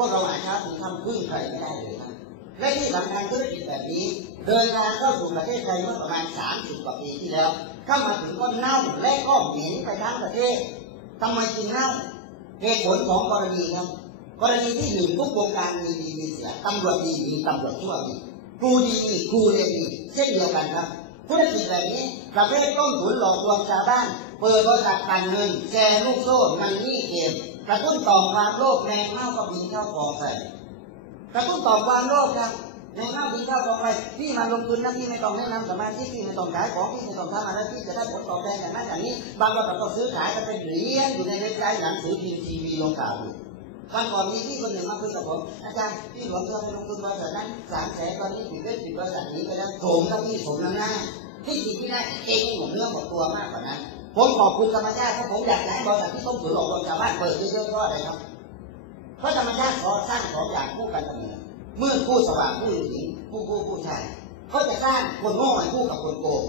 วกเราหาเช้าถึงทำพึ่งใครไม่ได้เลยครับและที่สำคัญธุรกิจแบบนี้ เดินทางเข้าสู่ประเทศไทยเมื่อประมาณ 30 กว่าปีที่แล้ว เข้ามาถึงก็เน่าและก็เหม็นไปทั้งประเทศทำไมจึงเน่าเหตุผลของกรณีครับกรณีที่หนึ่งทุกวงการมีดีมีเสียตำรวจดีมีตำรวจชั่วมีครูดีมีครูเรียนดีเช่นเดียวกันครับธุรกิจแบบนี้ประเภทต้นทุนหลอกลวงชาวบ้านเปิดบริษัทการเงินแชร์ลูกโซ่มันนี่เกม กระตุ้นต่อความโลภแรงเข้ากับบินเข้ากองใส่กระตุ้นต่อความโลภครับในเข้าบินเข้ากองไปพี่มาลงทุนนะพี่ไม่ต้องแนะนำสมาชิกพี่ไม่ต้องขายของพี่ไม่ต้องทำอะไรพี่จะได้ผลตอบแทนอย่างนั้นอย่างนี้ บางบริษัทก็ซื้อขายกันเป็นเหรียญอยู่ในเว็บไซต์หนังสือพิมพ์ทีวีลงข่าวอยู่วันก่อนมีพี่คนหนึ่งมาคุยกับผมอาจารย์พี่หลวงเธอไปลงทุนบริษัทนั้นสามแสนตอนนี้ถึงได้ปิดบริษัทนี้ไปแล้วโถมครับพี่ผมน้ำหน้าที่จริงที่ได้เองหมดเรื่องหมดตัวมากกว่านั้น ผมขอบคุณธรรมชาติเพราะผมอยากให้บริษัทที่ต้องถือหลอกลวงชาวบ้านเปิดเยอะๆเพราะอะไรครับ เพราะธรรมชาติขอสร้างสองอย่างคู่กันเสมอเมื่อคู่สว่างคู่หญิงคู่คู่คู่ชายก็จะสร้างคนโง่คู่กับคนโกง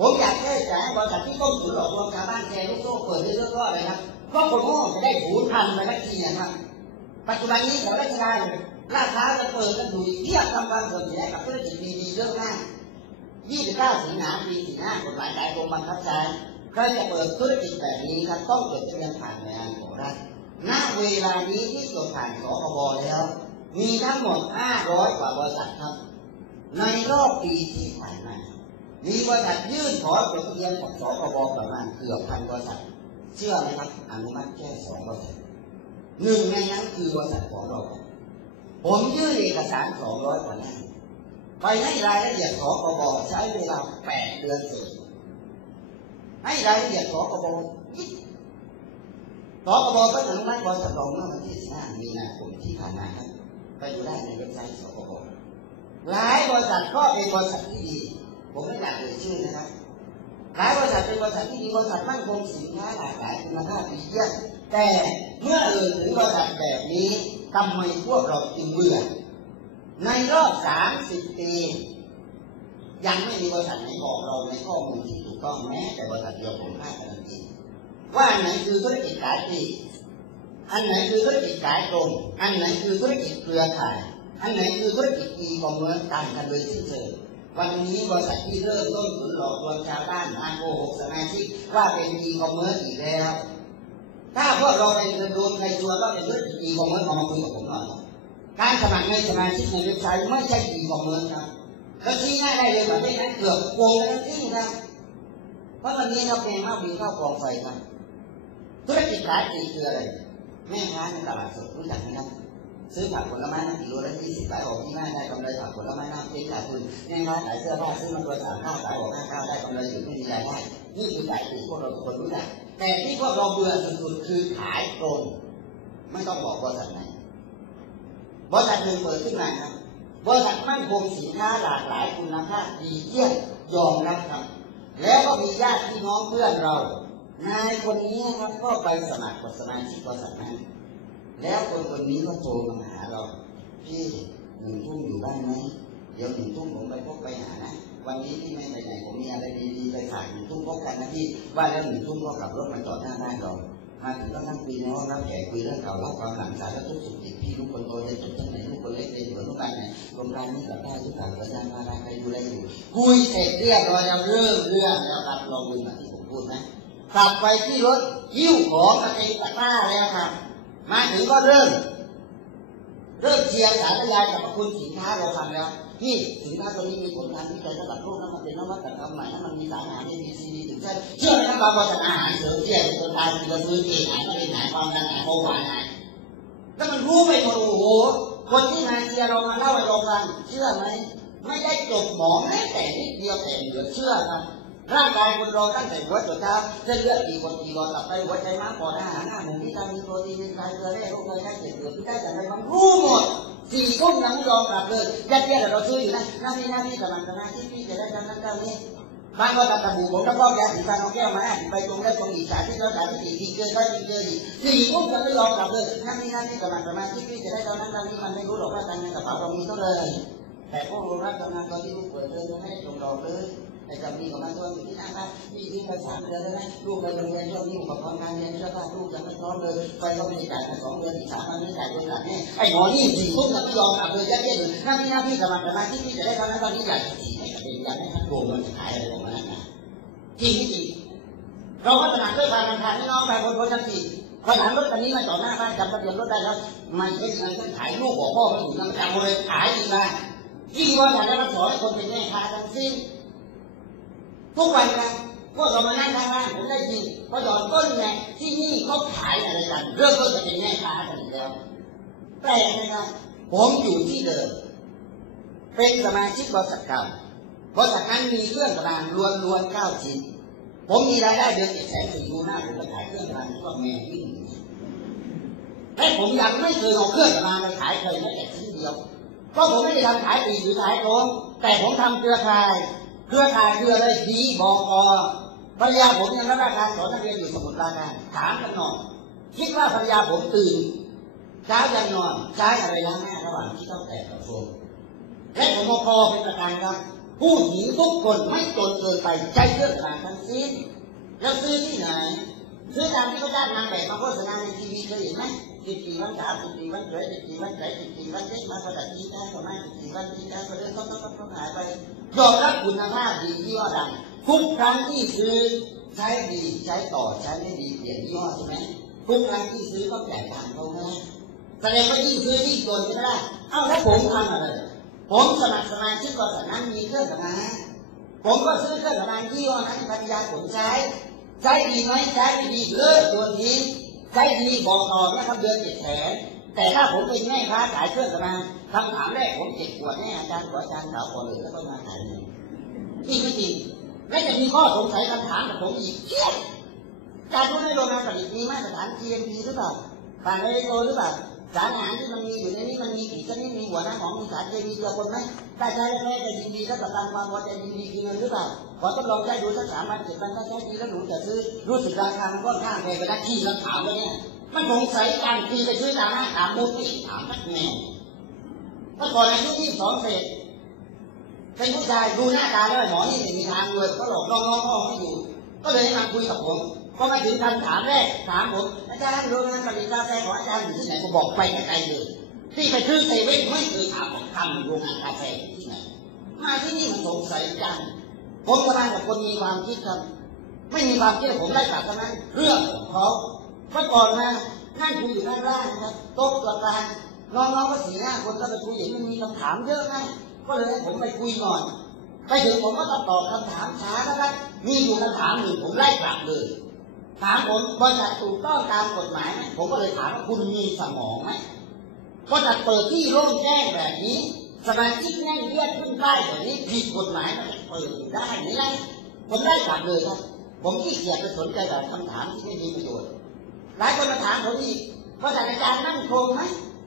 ผมอยากแค่จะให้บริษัทที่ต้องถือหลอกลวงชาวบ้านแชร์ลูกโซ่เปิดเยอะๆเพราะอะไรครับเพราะคนโง่จะได้ผูนพันไปทักทีนะครับ ปัจจุบันนี้แถวราชการลาดพร้าจะเปิดกันอยู่เทียบทำการเสริมเสียกับธุรกิจดีๆเยอะมาก29สิงหาปี45กฎหมายใดกรมบังคับใช้ ใครจะเปิดธุรกิจแบบนี้ครับต้องจดทะเบียนผ่านหน่วยงานของรัฐณเวลานี้ที่จดผ่านสคบแล้ว มีทั้งหมด 500 กว่าบริษัทครับ ในรอบปีที่ผ่านมามีบริษัทยื่นขอจดทะเบียนกับสคบประมาณเกือบพันบริษัท เชื่อไหมครับ อนุมัติแค่สองบริษัทหนึ่งในนั้นคือบริษัทของเราผมยื่นเอกสาร 200 กว่าหน้าไปให้รายละเอียดขอกบใช้เวลาแปดเดือนเศษ ให้รายละเอียดขอกบขอกบก็อนุมัติบริษัทเราเมื่อวันที่15มีนาคมที่ผ่านมาครับไปดูได้ในเว็บไซต์สกบหลายบริษัทก็เป็นบริษัทที่ดี ผมไม่อยากเอ่ยชื่อนะครับหลายบริษัทเป็นบริษัทที่ดีบริษัทมั่นคงสินค้าหลากหลายคุณภาพดีเยี่ยมแต่เมื่อเอ่ยถึงบริษัทแบบนี้ทำไมพวกเราจึงเบื่อในรอบ 30 ปี ยังไม่มีบริษัทไหนบอกเราในข้อมูลที่ถูกต้องแม้แต่บริษัทเดียวผมพลาดการันตีว่าอันไหนคือธุรกิจขายปลีกอันไหนคือธุรกิจขายตรงอันไหนคือธุรกิจเครือข่าย อันไหนคือธุรกิจอีคอมเมิร์ซต่างกันโดยสิ้นเชิงวันนี้บริษัทที่เริ่มต้นขุนหลอกลวงชาวบ้านมาโกหกสมาชิกว่าเป็นอีคอมเมิร์ซอีกแล้ว ถ้าพวกเราเงินรวมในตัวก็เป็นธุรกิจอีคอมเมิร์ซมาคุยกับผมหน่อยการสมัครในสมาชิกในเว็บไซต์ไม่ใช่อีคอมเมิร์ซครับ ก็ชี้ง่ายได้เลยประเทศนั้นเกือบโกงทั้งสิ้นครับ เพราะวันนี้เราเป็นข้าวบินข้าวกองไฟครับธุรกิจขายปลีกคืออะไรแม่ค้าในตลาดสดรู้จักไหมครับซื้อผักผลไม้นะกิโลละยี่สิบขายออกที่หน้าได้กำไรผักผลไม้น้ำพริกขาดทุนแม่ค้าขายเสื้อผ้าซื้อมาตัวสามข้าวขายออกห้าข้าวได้กำไรอยู่ไม่มีรายได้นี่คือขายปลีกพวกเราทุกคนรู้จักแต่ที่พวกเราเบื่อสุดๆคือขายตรงไม่ต้องบอกบริษัทไหนบริษัทหนึ่งเปิดขึ้นมาครับ บริษัทมั่นคงสินค้าหลากหลายคุณภาพดีเยี่ยมยอมรับครับ แล้วก็มีญาติพี่น้องเพื่อนเรา นายคนนี้ครับก็ไปสมัครกับสมาชิกบริษัทนั้น แล้วคนคนนี้ก็โทรมาหาเราพี่หนึ่งทุ่มอยู่บ้านไหมเดี๋ยวหนึ่งทุ่มผมไปพบไปหานะวันนี้พี่ไม่ไปไหนผมมีอะไรดีๆไปฝากหนึ่งทุ่มพบกันนะพี่ว่าแล้วหนึ่งทุ่มก็ขับรถมาจอดหน้าบ้านเรา มาถึงก็นั่งคุยในห้องรับแขกคุยเรื่องเก่าเล่าความหลังสารทุกสุขดิบพี่ลูกคนโตเรียนจบที่ไหนลูกคนเล็กเรียนอยู่โรงพยาบาลไหนโรงพยาบาลนี้หลับได้ทุกอย่างประจำมาได้ใครดูแลอยู่คุยเสร็จเรียบร้อยแล้วเริ่มเรื่องแล้วครับลองดูมาที่ผมพูดนะกลับไปที่รถยิ้วของตัวเองตะกร้าแล้วครับมาถึงก็เริ่มเริ่มเชียร์สารยายกับคุณสินค้าเราทำแล้ว นี่สินค้าตัวนี้มีผลการวิจัยสำหรับโรคนั้นมันเป็นนวัตกรรมใหม่นั้นมันมีสารอาหารที่มีซีดีถึงใช่เชื่อไหมครับบางวันอาหารเสริมเที่ยงคนตายกินพื้นเองหายไม่ได้หายความดันหายเบาหวานหายแล้วมันรู้ไปหมดโอ้โหคนที่มาเชียร์เรามาเล่าให้เราฟังเชื่อไหมไม่ได้จบหมอแม้แต่นิดเดียวแต่เหลือเชื่อครับร่างกายคนเราตั้งแต่หัวจนเท้าเส้นเลือดกี่คนกี่หลอตับไตหัวใจม้าปอดอาหารหน้าหมูวิตามินโปรตีนไขเกลือแร่โรคไตไข้เจ็บเดือดที่ได้จากอะไรมันรู้หมด สี่ทุ่มยังไม่ยอมกลับเลยญาติเยียดเราซื้ออยู่นะหน้าที่หน้าที่กำลังกำลังที่พี่จะได้ทำนั่นเจ้านี้บางก็ตัดตะบูผมแล้วก็ยาสีฟันเอาแก้วมาไปตรงได้ตรงอีกสายที่เราสายที่สี่ทีเกินไปทีเกินอีกสี่ทุ่มยังไม่ยอมกลับเลยหน้าที่หน้าที่กำลังกำลังที่พี่จะได้ทำนั่นเจ้านี้มันไม่รู้หรอกว่าตังค์ในกระเป๋าเรามีเท่าไหร่แต่พวกเรารับกำลังตอนที่ลูกเปิดเลยไม่ได้ตรงดอกเลย ไอ้เจ้านี่ก็มาทวงอยู่ที่หน้าบ้านพี่ทิ้งไปสามเดือนแล้วนะลูกไปโรงเรียนช่วงนี้อุปกรณ์การเรียนเสื้อผ้าลูกยังไม่พร้อมเลยไปก็ไม่ได้จ่ายมาสองเดือนอีกสามวันไม่จ่ายโดนหลักแน่ไอ้หมอนี่สี่ทุ่มแล้วไม่ยอมกลับเลยยัดเยียดหน้าที่หน้าที่สมัครสมาชิกที่จะได้เท่านั้นตอนนี้อยากสี่ให้กับเป็นยันให้มันโกงมันขายอะไรของมันนะจริงจริงเราก็สนับด้วยความมันทานให้น้องไปคนคนทั้งสี่พอหลังรถคันนี้มาจอหน้าบ้านจำทะเบียนรถได้แล้วมันไม่ใช่เงินขายลูกบอกพ่อไม่ถูกนำจำเลยขายอีกมาที่ว่าอยากได้มาสอนคนเป็นแม่ค้าทั้งสิ้น ทุกวันนะพวกเรามานั่งข้างล่างผมได้ยินพอหยอดต้นไงที่นี่เขาขายอะไรกันเริ่มต้นจะเป็นแม่ค้ากันอีกแล้วแปลกนะครับ ผมอยู่ที่เดิมเป็นสมาชิกบริษัทเก่าบริษัทนั้นมีเครื่องระดานรวมรวมเก้าชิ้นผมมีรายได้เดือนเจ็ดแสนสี่ดูหน้าผมไปขายเครื่องรานก็แม่วิ่งและผมยังไม่เคยเอาเครื่องรานไปขายเคยแม้แต่ชิ้นเดียวเพราะผมไม่ได้ทำขายปีหรือขายตรงแต่ผมทำเครือข่าย เครือข่ายคืออะไรดีบอกอภรรยาผมยังรับราชการสอนนักเรียนอยู่สมุทรปราการถามกันหน่อยคิดว่าภรรยาผมตื่นเช้ายันนอนใช้อะไรล้างหน้าระหว่างที่ต้องแต่งกับโฟมและผมพอเป็นประการครับ ผู้หญิงทุกคนไม่จนเกินไปใช้เครื่องรางทั้งสิ้นแล้วซื้อที่ไหนซื้อตามที่เขาจ้างนางแบบมาโฆษณาในทีวีเคยเห็นไหมสิบสี่วันสามสิบสี่วันเฉยสิบสี่วันเฉยสิบสี่วันเช็คมาประดับที่ได้ก็ไม่สิบสี่วันที่ได้ก็เรื่องต้องต้องต้องหายไป ยอมรับคุณภาพดียี่ห้อดัง ทุกครั้งที่ซื้อใช้ดีใช้ต่อใช้ไม่ดีเปลี่ยนยี่ห้อใช่ไหมทุกครั้งที่ซื้อต้องจ่ายตังเขาไหมแสดงว่ายิ่งซื้อยิ่งจนใช่ไหมล่ะเอ้าแล้วผมทำอะไร ผมสมัครสมาชิกบริษัทนั้นมีเครื่องสำอาผมก็ซื้อเครื่องสำอางยี่ห้อนั้นภรรยาผมใช้ ใช้ดีไหมใช้ไม่ดีเลิกตัวทิ้ใช้ดีบอกต่อนะครับเดือนเจ็ดแสน แต่ถ้าผมเป็นแม่ค้าขายเครื่องสำอางคำถามแรกผมเจ็บปวดแน่อาจารย์ขออาจารย์สาวก่อนเลยก็ต้องมาขายนี่ไม่จริงและจะมีข้อสงสัยคำถามกับผมอีกเชี่ยการรู้ในโรงงานผลิตมีมาตรฐาน GMP หรือเปล่าผ่านไอโอหรือเปล่าสารอาหารที่มันมีอยู่ในนี้มันมีกี่ชนิดมีหัวหน้ำของมีสารเคมีเจือปนไหมถ้าใช้แค่จะยินดีถ้าประกันความพอใจยินดีคืนเงินหรือเปล่าขอทดลองใช้ดูสักสามวันเจ็ดวันถ้าใช้ดีแล้วหนูจะซื้อรู้สึกราคามันค่อนข้างแพงไปได้ที่เราถามแล้วเนี่ย มันสงสัยการทีไปซื้อตามห้างถามมูลที่ถามนักแมวเมื่อก่อนอายุที่สองเศษเป็นผู้ชายดูหน้าตาแล้วหมอนี่ไม่มีทางเลยก็หลอกน้องๆพ่อไม่อยู่ ก็เลยมาคุยกับผมก็มาถึงคำถามแรกถามผมอาจารย์โรงงานผลิตกาแฟของอาจารย์อยู่ที่ไหนผมบอกไปไกลเลยที่ไปซื้อเซเว่นไม่เคยถามผมทำโรงงานกาแฟที่ไหนมาที่นี่มันสงสัยจังผมกำลังกับคนมีความคิดครับไม่มีความคิดผมได้กลับเท่านั้นเรื่องของเขา เมื่อก่อนนะนั่งคุยอยู่ด้านล่างนะครับโต๊ะประธานน้องๆก็สี่ห้าคนก็ไปคุยเห็นมันมีคำถามเยอะนะก็เลยให้ผมไปคุยหน่อยไปถึงผมก็ตอบคำถามช้านะครับมีอยู่คำถามหนึ่งผมไล่กลับเลย ถามผมบริษัทถูกต้องตามกฎหมายไหมผมก็เลยถามว่าคุณมีสมองไหมบริษัทเปิดที่โล่งแจ้งแบบนี้สมาชิกแน่นเยียดขึ้นได้แบบนี้ผิดกฎหมายมันเปิดได้ไหมล่ะผมได้กลับเลยครับผมขี้เกียไปสนใจกับคำถามที่ไม่มีประโยชน์ หลายคนมาถามผมอีกบริษัทอาจารย์มั่นคงไหม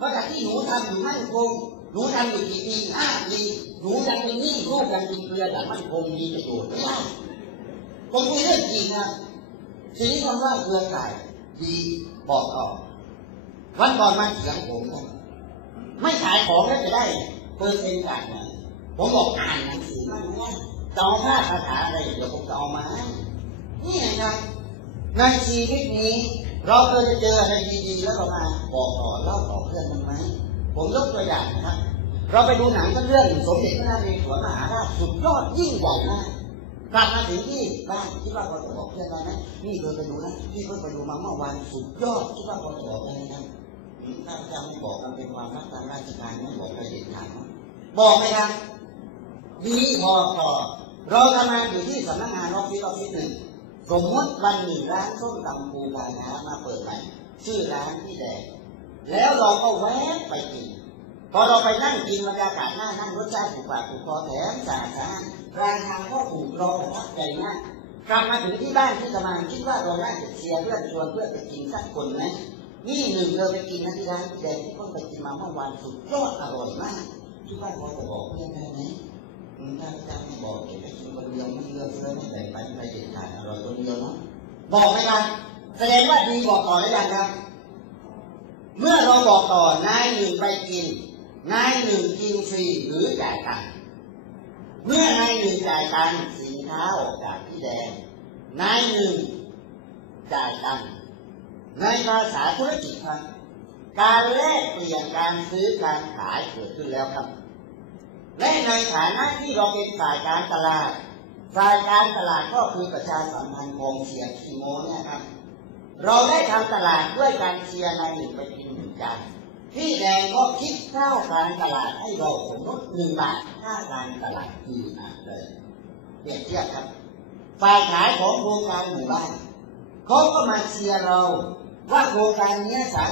บริษัทที่หนูทำอยู่มั่นคงหนูทำอยู่กี่ปีห้าปีหนูยังเป็นหนี้ลูกยังเป็นเครืออย่างมั่นคงมีประโยชน์ไม่ได้ผมคุยเรื่องจริงนะทีนี้คำว่าเครือข่ายดีบอกออกวันก่อนมาเถียงผมเนี่ยไม่ขายของแล้วจะได้เปอร์เซ็นต์จากไหนผมบอกอ่านหนังสือมาเนี่ยจะเอาผ้าคาถาอะไรเดี๋ยวผมจะเอามานี่ไงครับในชีวิตนี้ เราเคยจะเจออะไรดีๆแล้วเรามาบอกต่อเล่าต่อเพื่อนมันไหมผมยกตัวอย่างนะครับ เราไปดูหนังก็เรื่องสมเด็จพระนเรศวรมหาราชสุดยอดยิ่งใหญ่มากกลับมาถึงที่บ้านคิดว่าพอจะบอกเพื่อนเราไหมนี่เคยไปดูนะพี่เพิ่งไปดูมาเมื่อวานสุดยอดคิดว่าพอจะบอกได้ไหมครับถ้าจะไม่บอกมันเป็นความรักทางราชการไม่บอกไปเด็ดขาดบอกไหมครับดีพอต่อเราทำงานอยู่ที่สำนักงานออฟฟิศออฟฟิศหนึ่ง สมมติวันหนึ่งร้านส้มตำปูปลาน้ำมาเปิดใหม่ชื่อร้านพี่แดงแล้วเราก็แวะไปกินพอเราไปนั่งกินบรรยากาศน่านั่งรสชาติถูกปากถูกคอแถมสะอาดสะอ้านราคาก็ถูกเราประทับใจมากกลับมาถึงที่บ้านที่ทำงานคิดว่าเราน่าจะเชียร์เพื่อนชวนเพื่อนไปกินสักคนไหมนี่หนึ่งเราไปกินนะที่ร้านแดงที่เพิ่งไปกินมาเมื่อวานสุดยอดอร่อยมากคิดว่าพอจะบอกเพื่อนได้ไหม มถ้าจะไม่บอกเก็บไปกินคนเดียวไม่เลือเพื่อนไม่แบ่งปันไปเด็ดขาดอร่อยคนเดียวเนาะบอกไมครับแสดงว่าดีบอกต่อได้ยังครับ เมื่อเราบอกต่อนายหนึ่งไปกินนายหนึ่งกินฟรีหรือจ่ายตังค์เมื่อนายหนึ่งจ่ายตังค์สินค้าออกจากที่แดงนายหนึ่งจ่ายตังค์ในภาษาธุรกิจครับการแลกเปลี่ยนการซื้อการขายเกิดขึ้นแล้วครับ และในฐานะที่เราเป็นฝ่ายการตลาด ฝ่ายการตลาดก็คือประชาสัมพันธ์กองเชียร์คีโมเนี่ยครับ เราได้ทำตลาดด้วยการเชียร์นายหนึ่งไปกินหนึ่งจานพี่แดงก็คิดค่าการตลาดให้เราสมมติหนึ่งบาทค่าการตลาดคืออะไรเปรียบเทียบครับ ฝ่ายขายของโครงการหมู่บ้านเขาก็มาเชียร์เราว่าโครงการเนี้ยสา